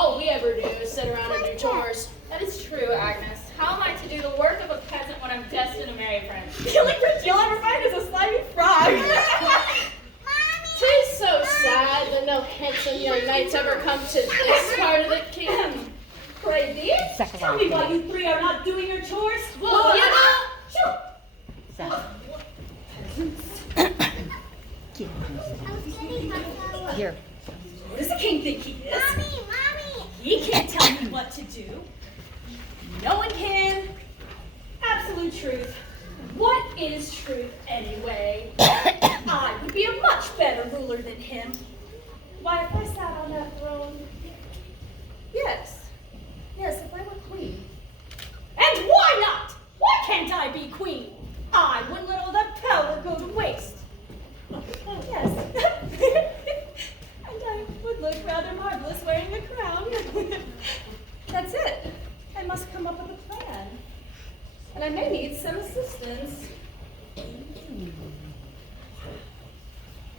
all we ever do is sit around and do chores. That is true, Agnes. How am I to do the work of a peasant when I'm destined to marry a prince? The only prince you'll ever find is a slimy frog. Tis so sad that no handsome young knights ever come to this part of the kingdom. Pray, dear, tell me why you three are not doing your chores. Well, you know... Here. What does the king think he is? Mommy! He can't tell me what to do. No one can. Absolute truth. What is truth anyway? I would be a much better ruler than him. Why, if I sat on that throne... Yes, if I were queen. And why not? Why can't I be queen? I wouldn't let all that power go to waste. Yes. And I would look rather marvelous wearing a crown. That's it. I must come up with a plan. And I may need some assistance.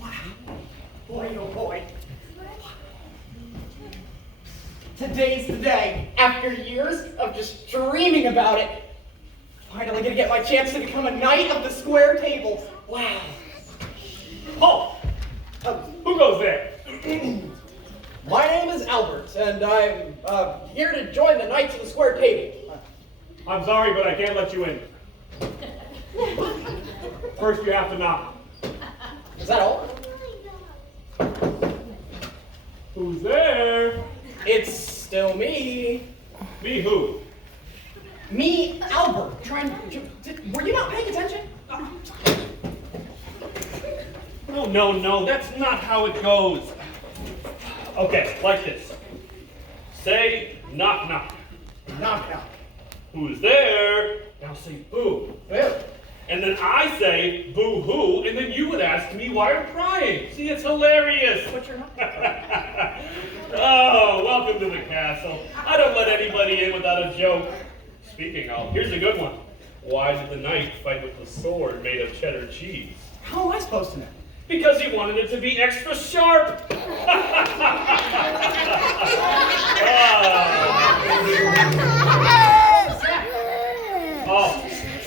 Wow. Boy, oh boy. Today's the day. After years of just dreaming about it, finally gonna get my chance to become a knight of the square table. Wow. Halt! Who goes there? My name is Albert, and I'm here to join the Knights of the Square Table. I'm sorry, but I can't let you in. First, you have to knock. Is that all? Who's there? It's still me. Me who? Me, Albert. Were you not paying attention? Oh, no, that's not how it goes. Okay, like this. Say, knock, knock. Knock, knock. Who's there? Now say, boo. Well, And then I say, boo-hoo, and then you would ask me why I'm crying. See, it's hilarious. but you're not. Oh, welcome to the castle. I don't let anybody in without a joke. Speaking of, here's a good one. Why did the knight fight with a sword made of cheddar cheese? How am I supposed to know? Because he wanted it to be extra sharp. Oh,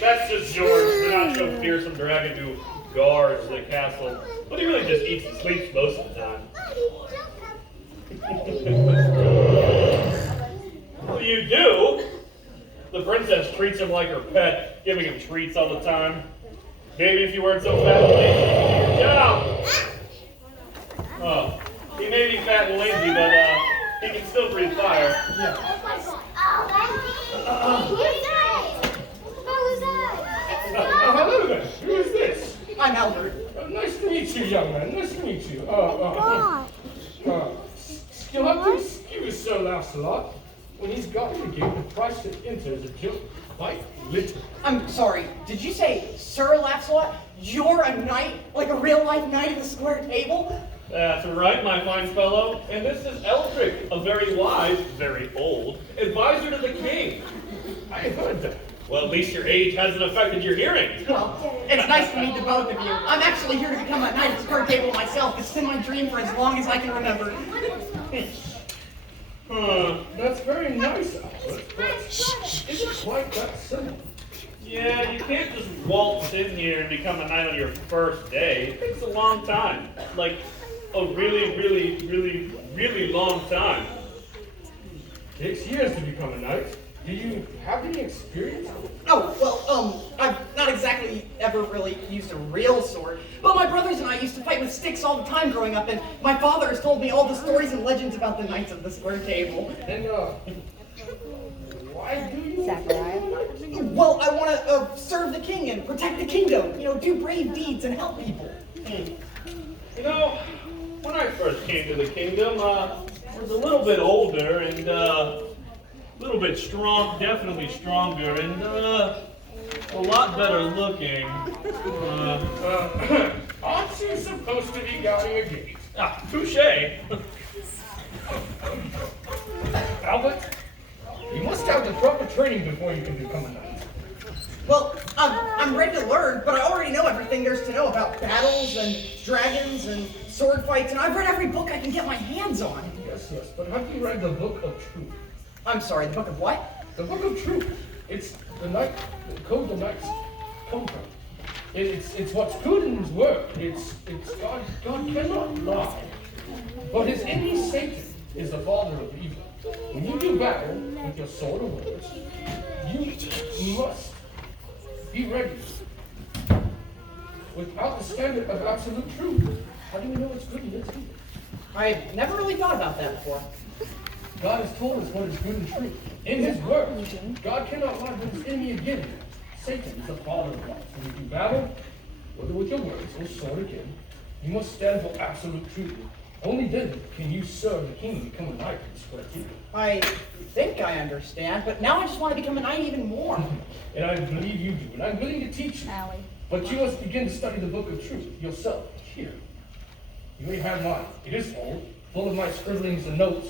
that's just George, the not so fearsome dragon who guards the castle. But he really just eats and sleeps most of the time. What do you do? The princess treats him like her pet, giving him treats all the time. Maybe if you weren't so fat and lazy. Shut up! Oh, he may be fat and lazy, but he can still breathe fire. Yeah. Hello there. Who is this? I'm Albert. Nice to meet you, young man. Nice to meet you. You'll have to excuse Sir Lancelot. When he's got to the gate, the price to enter is just quite little. I'm sorry, did you say Sir Lancelot? You're a knight? Like a real-life knight of the square table? That's right, my fine fellow. And this is Eldrick, a very wise, very old advisor to the king. I heard that. Well, at least your age hasn't affected your hearing. Well, it's nice to meet the both of you. I'm actually here to become a knight of the square table myself. It's been my dream for as long as I can remember. That's very nice, Albert, but is it quite that simple? Yeah, you can't just waltz in here and become a knight on your first day. It takes a long time. Like, a really, really, really, really long time. Takes years to become a knight. Do you have any experience? Oh, well, I've not exactly ever really used a real sword, but my brothers and I used to fight with sticks all the time growing up, and my father has told me all the stories and legends about the Knights of the Square Table. And, why do you? Well, I want to serve the king and protect the kingdom, you know, do brave deeds and help people. You know, when I first came to the kingdom, I was a little bit older and, a little bit strong, definitely stronger, and, a lot better looking. Aren't you supposed to be guarding a gate? Touche. Albert, you must have the proper training before you can become a knight. Well, I'm ready to learn, but I already know everything there's to know about battles and dragons and sword fights, and I've read every book I can get my hands on. Yes, but have you read the Book of Truth? I'm sorry, the book of what? The Book of Truth. It's the code the knights come from. It's what's good in his word. It's God cannot lie. But his enemy Satan is the father of evil. When you do battle with your sword of words, you must be ready. Without the standard of absolute truth, how do we know what's good and what's evil? I've never really thought about that before. God has told us what is good and true. In his word, God cannot lie, but his enemy again. Satan is the father of lies. When you do battle, whether with your words or sword again, you must stand for absolute truth. Only then can you serve the king and become a knight in the square table. I think I understand, but now I just want to become a knight even more. And I believe you do, and I'm willing to teach you. But you must begin to study the book of truth yourself, here. You may have mine. It is old, full of my scribblings and notes,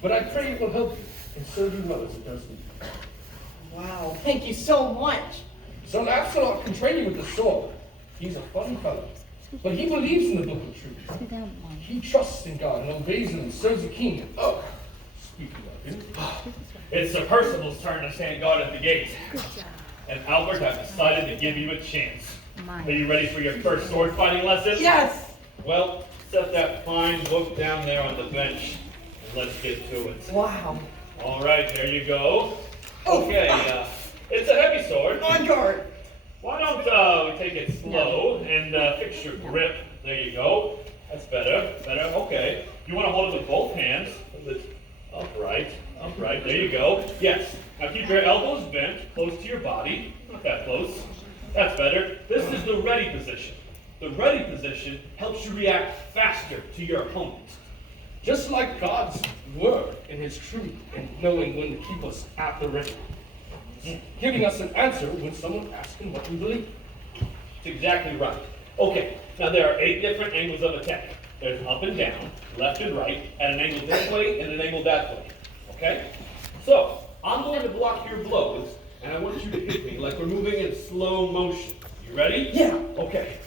but I pray it will help you and serve you well as it does me. Wow, thank you so much. So Absalom can train you with the sword. He's a funny fellow, but he believes in the book of truth. He trusts in God and obeys him and serves the king. Oh, speaking of him, It's Sir Percival's turn to stand guard at the gate. And Albert, I've decided to give you a chance. Are you ready for your first sword fighting lesson? Yes! Well, set that fine book down there on the bench, and let's get to it. Wow. All right, there you go. Okay, it's a heavy sword. On guard. Why don't we take it slow and fix your grip? There you go. That's better. Okay. You want to hold it with both hands. Hold it upright. There you go. Yes. Now keep your elbows bent, close to your body. Not that close. That's better. This is the ready position. The ready position helps you react faster to your opponent. just like God's word and his truth and knowing when to keep us at the ready. Giving us an answer when someone asks him what we believe. That's exactly right. Okay, now there are 8 different angles of attack. There's up and down, left and right, at an angle this way and an angle that way. Okay? So, I'm going to block your blows, and I want you to hit me like we're moving in slow motion. You ready? Yeah. Okay.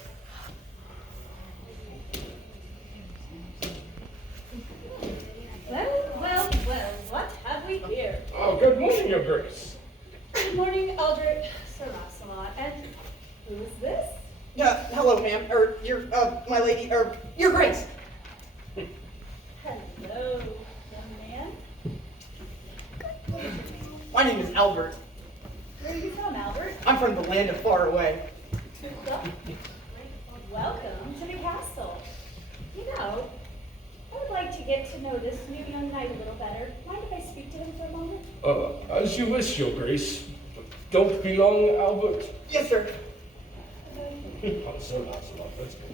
Well, what have we here? Oh, good morning, Your Grace. Good morning, Eldred, Sir Lancelot, and who is this? Hello, ma'am, my lady, your grace. Hello, young man. My name is Albert. Where are you from, Albert? I'm from the land of far away. Welcome to New Castle. You know, I would like to get to know this new young knight a little better. Mind if I speak to him for a moment? As you wish, Your Grace. Don't be long, Albert. Yes, sir. Oh, Sir Lancelot, let's go.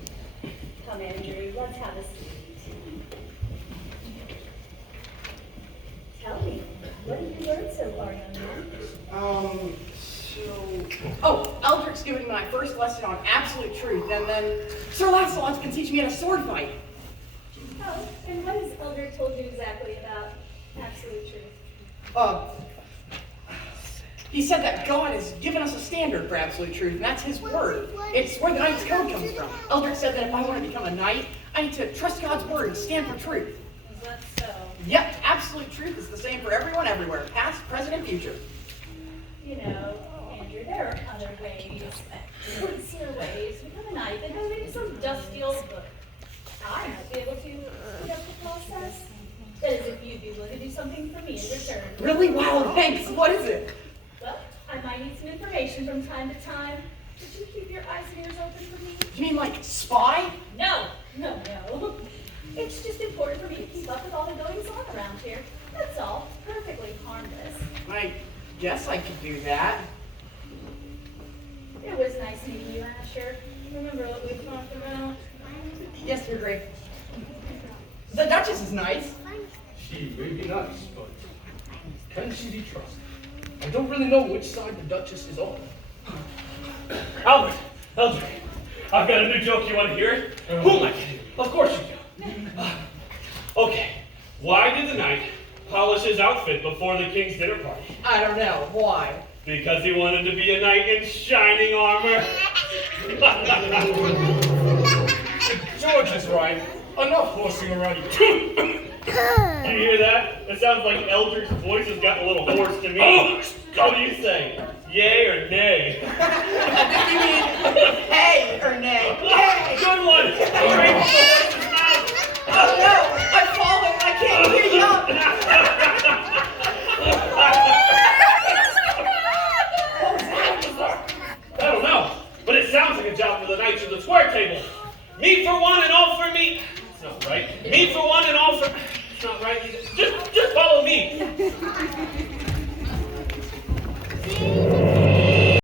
Come, Andrew, let's have a seat. Tell me, what have you learned so far, young man? Eldrick's giving my first lesson on absolute truth, and then Sir Lancelot's been teaching me how to sword fight. Oh, and what has Eldred told you exactly about absolute truth? He said that God has given us a standard for absolute truth, and that's his word. It's where the knight's code comes from. Eldrick said that if I want to become a knight, I need to trust God's word and stand for truth. Is that so? Yep, absolute truth is the same for everyone, everywhere, past, present, and future. You know, Andrew, there are other ways, sincere ways to become a knight than having some dusty old book. I might be able to speed up the process. That is, if you'd be willing to do something for me in return. Really? Wow, thanks. What is it? Well, I might need some information from time to time. Would you keep your eyes and ears open for me? You mean like spy? No. It's just important for me to keep up with all the goings on around here. That's all. Perfectly harmless. I guess I could do that. It was nice meeting you, Asher. Remember what we talked about? Yes, you're great. The Duchess is nice. She may be nice, but can she be trusted? I don't really know which side the Duchess is on. Albert, I've got a new joke. You want to hear it? Who am I kidding? Of course you do. Okay, why did the knight polish his outfit before the king's dinner party? I don't know. Why? Because he wanted to be a knight in shining armor. George is right. Enough horsing around you. Do you hear that? It sounds like Eldrick's voice has gotten a little hoarse to me. What do you say? Yay or nay? I think you mean hey or nay. Hey! Good one! Right in the horse's mouth! Oh no! I've fallen! I can't get up! What was that? I don't know, but it sounds like a job for the Knights of the Square Table. Me for one and all for me. It's not right. Me for one and all for... It's not right either. Just follow me.